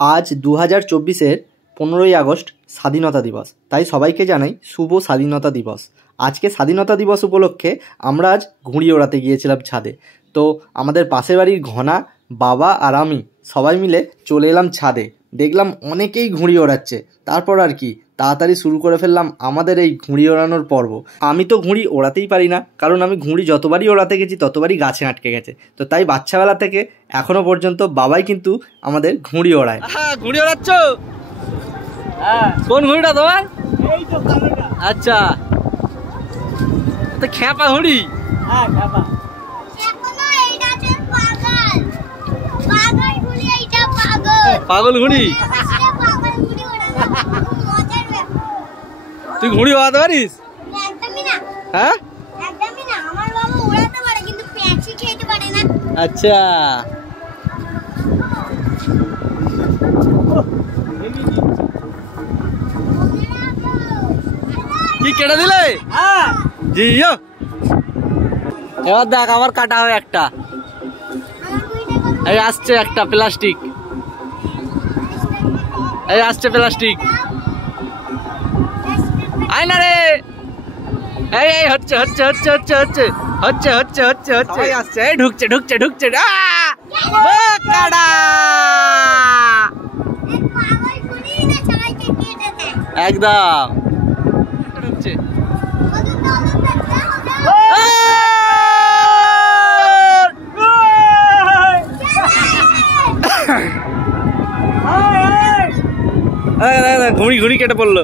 আজ 2024-এর 15ই আগস্ট স্বাধীনতা দিবস। তাই সবাইকে জানাই শুভ স্বাধীনতা দিবস। আজকে স্বাধীনতা দিবস উপলক্ষে আমরা আজ ঘুড়ি ওড়াতে গিয়েছিলাম ছাদে। তো আমাদের পাশের বাড়ির ঘনা, বাবা আর আমি সবাই মিলে চলে এলাম ছাদে। দেখলাম অনেকেই ঘুড়ি ওড়াচ্ছে। তারপর আর কি তাড়াতাড়ি শুরু করে ফেললাম আমাদের এই ঘুড়ি ওড়ানোর পর্ব। আমি তো ঘুড়ি ওড়াতেই পারি না, কারণ আমি ঘুড়ি যতবারই ওড়াতে গেছি ততবারই গাছে আটকে গেছে। তো তাই বাচ্চাবেলা থেকে এখনো পর্যন্ত বাবাই কিন্তু আমাদের ঘুড়ি ওড়ায়। ঘুড়ি ওড়াচ্ছ? কোন ঘুড়িটা তোমার? আচ্ছা, তো খ্যাপা ঘুড়ি? পাগল ঘুড়ি? তুই ঘুড়ি ওড়াতে পারিস? হ্যাঁ, আচ্ছা। কি কেটে দিলে? জিও, এবার দেখ আমার কাটা হয় একটা। এই আসছে একটা প্লাস্টিক, এই আসছে প্লাস্টিক। আয় না রে, এই এই হচ্ছে হচ্ছে হচ্ছে হচ্ছে হচ্ছে হচ্ছে হচ্ছে হচ্ছে হচ্ছে আসছে, এই ঢুকছে ঢুকছে ঢুকছে। একদম ঢুকছে। ঘুড়ি ঘুড়ি কেটে পড়লো।